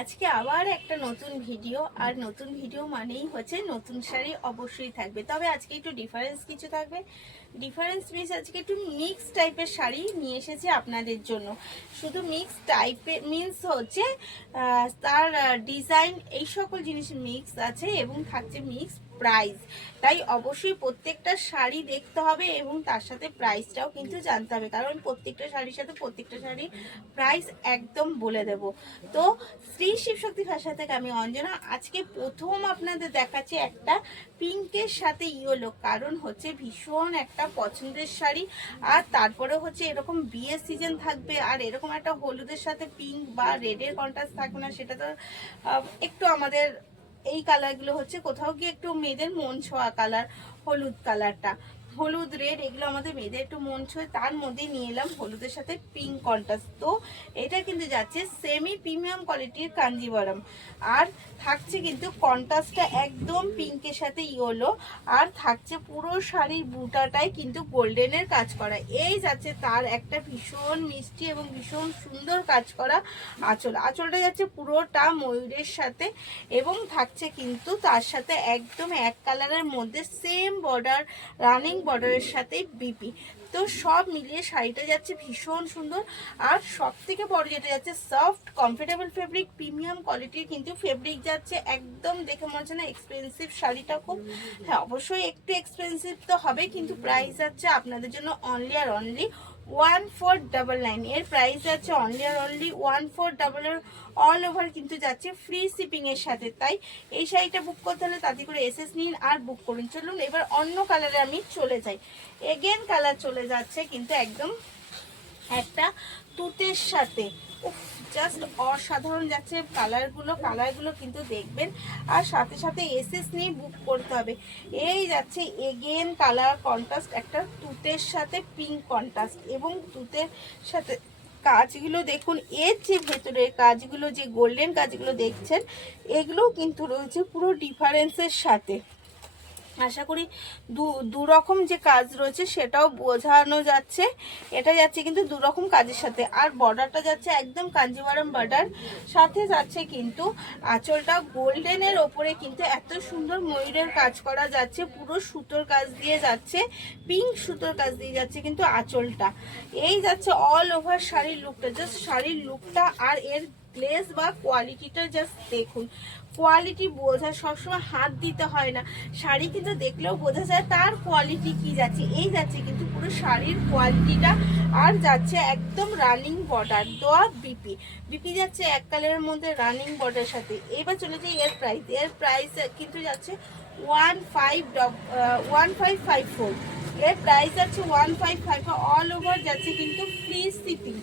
আজকে আবার একটা নতুন ভিডিও, আর নতুন ভিডিও মানেই হচ্ছে নতুন শাড়ি অবশ্যই থাকবে। তবে আজকে একটু ডিফারেন্স কিছু থাকবে। ডিফারেন্স মিন্স আজকে একটু মিক্স টাইপের শাড়ি নিয়ে এসেছি আপনাদের জন্য। শুধু মিক্স টাইপের মিন্স হচ্ছে তার ডিজাইন এই সকল জিনিস মিক্স আছে এবং থাকছে মিক্স প্রাইস। তাই অবশ্যই প্রত্যেকটা শাড়ি দেখতে হবে এবং তার সাথে প্রাইসটাও কিন্তু জানতে হবে, কারণ প্রত্যেকটা শাড়ির সাথে প্রত্যেকটা শাড়ির প্রাইস একদম বলে দেব। তো শ্রী শিবশক্তি ফ্যাশন থেকে আমি অঞ্জনা আজকে প্রথম আপনাদের দেখাচ্ছি একটা পিঙ্কের সাথে ইয়েলো, কারণ হচ্ছে ভীষণ একটা পছন্দের শাড়ি। আর তারপরে হচ্ছে এরকম বিয়ের সিজন থাকবে, আর এরকম একটা হলুদের সাথে পিঙ্ক বা রেডের কন্ট্রাস্ট থাকবে না, সেটা তো একটু আমাদের এই কালারগুলো হচ্ছে কোথাও গিয়ে একটু মেয়েদের মন ছোঁয়া কালার। হলুদ কালারটা, হলুদ রেড এগুলো আমাদের মেয়েদের একটু মন ছোঁয়, তার মধ্যে নিয়ে এলাম হলুদের সাথে পিঙ্ক কন্ট্রাস্ট। তো এটা কিন্তু যাচ্ছে সেমি প্রিমিয়াম কোয়ালিটির কাঞ্জিভারাম, আর থাকছে কিন্তু কন্ট্রাস্টটা একদম পিঙ্কের সাথে ইয়েলো, আর থাকছে পুরো শাড়ির বুটাটাই কিন্তু গোল্ডেনের কাজ করা। এই যাচ্ছে তার একটা ভীষণ মিষ্টি এবং ভীষণ সুন্দর কাজ করা আঁচল। আঁচলটা যাচ্ছে পুরোটা ময়ূরের সাথে, এবং থাকছে কিন্তু তার সাথে একদম এক কালারের মধ্যে সেম বর্ডার, রানিং বর্ডারের সাথে বিপি। তো সব মিলিয়ে শাড়িটা যাচ্ছে ভীষণ সুন্দর। আর সব থেকে বড় যেটা যাচ্ছে সফট কমফোর্টেবল ফেব্রিক, প্রিমিয়াম কোয়ালিটির কিন্তু ফেব্রিক যাচ্ছে। একদম দেখে মনে হচ্ছে না এক্সপেন্সিভ শাড়িটা খুব। হ্যাঁ, অবশ্যই একটু এক্সপেন্সিভ তো হবে, কিন্তু প্রাইস যাচ্ছে আপনাদের জন্য অনলি আর অনলি 1499। এর প্রাইস যাচ্ছে অনলি আর অনলি 1499। অল ওভার কিন্তু যাচ্ছে ফ্রি শিপিং এর সাথে। তাই এই শাড়িটা বুক করতে হলে তাতে করে এসএস নিন আর বুক করুন। চলুন এবার অন্য কালারে আমি চলে যাই। এগেন কালার চলে যাচ্ছে কিন্তু একদম একটা তুতের সাথে। জাস্ট অসাধারণ যাচ্ছে কালারগুলো কিন্তু দেখবেন, আর সাথে সাথে এসএস নিয়ে বুক করতে হবে। এই যাচ্ছে এগেন কালার কন্ট্রাস্ট, একটা তুতের সাথে পিঙ্ক কন্ট্রাস্ট, এবং তুতের সাথে কাজগুলো দেখুন। এর যে ভেতরের কাজগুলো, যে গোল্ডেন কাজগুলো দেখছেন, এগুলোও কিন্তু রয়েছে পুরো ডিফারেন্সের সাথে। আশা করি দু রকম যে কাজ রয়েছে সেটাও বোঝানো যাচ্ছে। এটা যাচ্ছে কিন্তু দু রকম কাজের সাথে। আর বর্ডারটা যাচ্ছে একদম কাঞ্জিভারাম বর্ডার, সাথে যাচ্ছে কিন্তু আঁচলটা গোল্ডেনের ওপরে কিন্তু এত সুন্দর ময়ূরের কাজ করা যাচ্ছে, পুরো সুতোর কাজ দিয়ে যাচ্ছে, পিঙ্ক সুতোর কাজ দিয়ে যাচ্ছে কিন্তু আঁচলটা। এই যাচ্ছে অল ওভার শাড়ির লুকটা, জাস্ট শাড়ির লুকটা আর এর গ্লেজ বা কোয়ালিটিটা জাস্ট দেখুন। কোয়ালিটি বোঝা সবসময় হাত দিতে হয় না, শাড়ি কিন্তু দেখলেও বোঝা যায় তার কোয়ালিটি কি যাচ্ছে। এই যাচ্ছে কিন্তু পুরো শাড়ির কোয়ালিটিটা, আর যাচ্ছে একদম রানিং বর্ডার দেওয়া বিপি যাচ্ছে এক কালারের মধ্যে রানিং বর্ডারের সাথে। এবার চলে যাই এর প্রাইস কিন্তু যাচ্ছে 1554। এর প্রাইস যাচ্ছে 1554। অল ওভার যাচ্ছে কিন্তু ফ্রি শিপিং,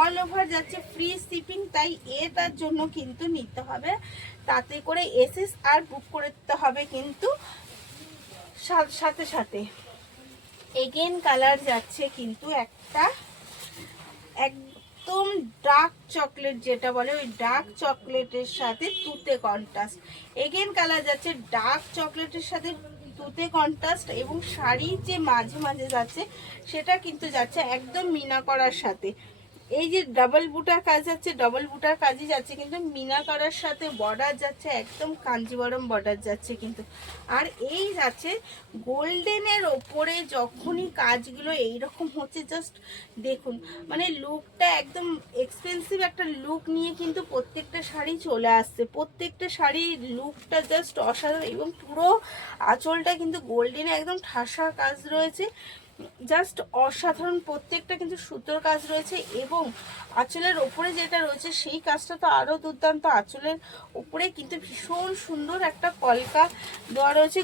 অল ওভার যাচ্ছে ফ্রি শিপিং। তাই এটার জন্য কিন্তু নিতে হবে তাতে করে এসএস আর বুক করতে হবে কিন্তু সাথে সাথে। এগেন কালার যাচ্ছে কিন্তু একটা একদম ডার্ক চকলেট, যেটা বলে ওই ডার্ক চকলেটের সাথে তুতে কন্ট্রাস্ট। এগেন কালার যাচ্ছে ডার্ক চকলেটের সাথে তুতে কন্ট্রাস্ট, এবং শাড়ির যে মাঝে মাঝে যাচ্ছে সেটা কিন্তু যাচ্ছে একদম মিনা করার সাথে। এই যে ডাবল বুটার কাজ যাচ্ছে, ডাবল বুটার কাজই যাচ্ছে কিন্তু মিনা করার সাথে। বর্ডার যাচ্ছে একদম কাঞ্জিভারাম বর্ডার যাচ্ছে কিন্তু। আর এই যাচ্ছে গোল্ডেনের ওপরে যখনই কাজগুলো এইরকম হচ্ছে, জাস্ট দেখুন, মানে লুকটা একদম এক্সপেন্সিভ একটা লুক নিয়ে কিন্তু প্রত্যেকটা শাড়ি চলে আসছে। প্রত্যেকটা শাড়ির লুকটা জাস্ট অসাধারণ, এবং পুরো আঁচলটা কিন্তু গোল্ডেনে একদম ঠাসা কাজ রয়েছে, জাস্ট অসাধারণ। প্রত্যেকটা কিন্তু সুতোর কাজ রয়েছে, এবং আঁচলের ওপরে যেটা রয়েছে সেই কাজটা তো আরও দুর্দান্ত। আঁচলের ওপরে কিন্তু ভীষণ সুন্দর একটা কলকা দেওয়া রয়েছে,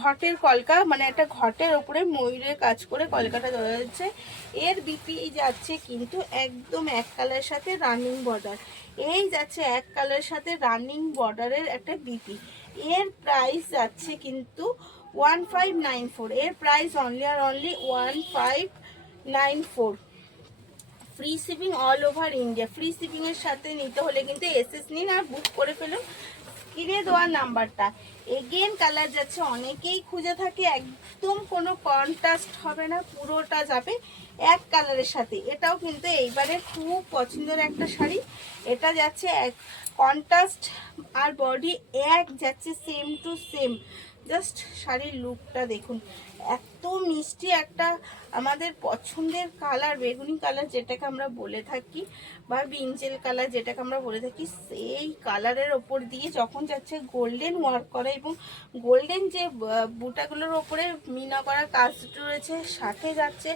ঘটের কলকা, মানে একটা ঘটের ওপরে ময়ূরের কাজ করে কলকাটা দেওয়া রয়েছে। এর বিপি যাচ্ছে কিন্তু একদম এক কালারের সাথে রানিং বর্ডার। এই যাচ্ছে এক কালারের সাথে রানিং বর্ডারের একটা বিপি। এর প্রাইস যাচ্ছে কিন্তু 1594। এর প্রাইস অনলি আর only 1594। Free shipping all over India. Free shipping এর সাথে নিতে হলে কিন্তু এসএস নিন আর বুক করে ফেলুন স্ক্রিনে দেওয়া নাম্বারটা। এগেন কালার যাচ্ছে, অনেকেই খুঁজে থাকে, একদম কোনো কন্ট্রাস্ট হবে না, পুরোটা যাবে এক কালারের সাথে। এটাও কিন্তু এইবারে খুব পছন্দের একটা শাড়ি। এটা যাচ্ছে এক কন্ট্রাস্ট আর বডি এক যাচ্ছে সেম টু সেম। জাস্ট শাড়ির লুকটা দেখুন, এত মিষ্টি একটা আমাদের পছন্দের কালার, বেগুনি কালার যেটাকে আমরা বলে থাকি, বা ব্রিঞ্জেল কালার যেটাকে আমরা বলে থাকি, সেই কালারের ওপর দিয়ে যখন যাচ্ছে গোল্ডেন ওয়ার্ক করা এবং গোল্ডেন যে বুটাগুলোর ওপরে মিনা করা কাজ রয়েছে, সাথে যাচ্ছে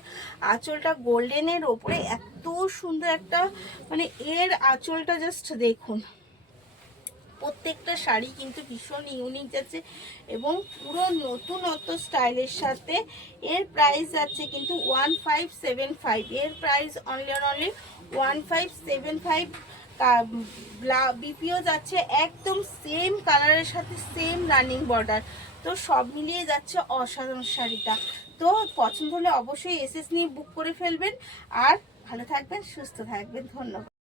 আঁচলটা গোল্ডেনের ওপরে। এত সুন্দর একটা মানে এর আঁচলটা জাস্ট দেখুন। প্রত্যেকটা শাড়ি কিন্তু ভীষণ ইউনিক যাচ্ছে এবং পুরো নতুনত্ব স্টাইলের সাথে। এর প্রাইস যাচ্ছে কিন্তু 1575। এর প্রাইস অনলি 1575। বিপিও যাচ্ছে একদম সেম কালারের সাথে সেম রানিং বর্ডার। তো সব মিলিয়ে যাচ্ছে অসাধারণ শাড়িটা। তো পছন্দ হলে অবশ্যই এসএস নিয়ে বুক করে ফেলবেন। আর ভালো থাকবেন, সুস্থ থাকবেন। ধন্যবাদ।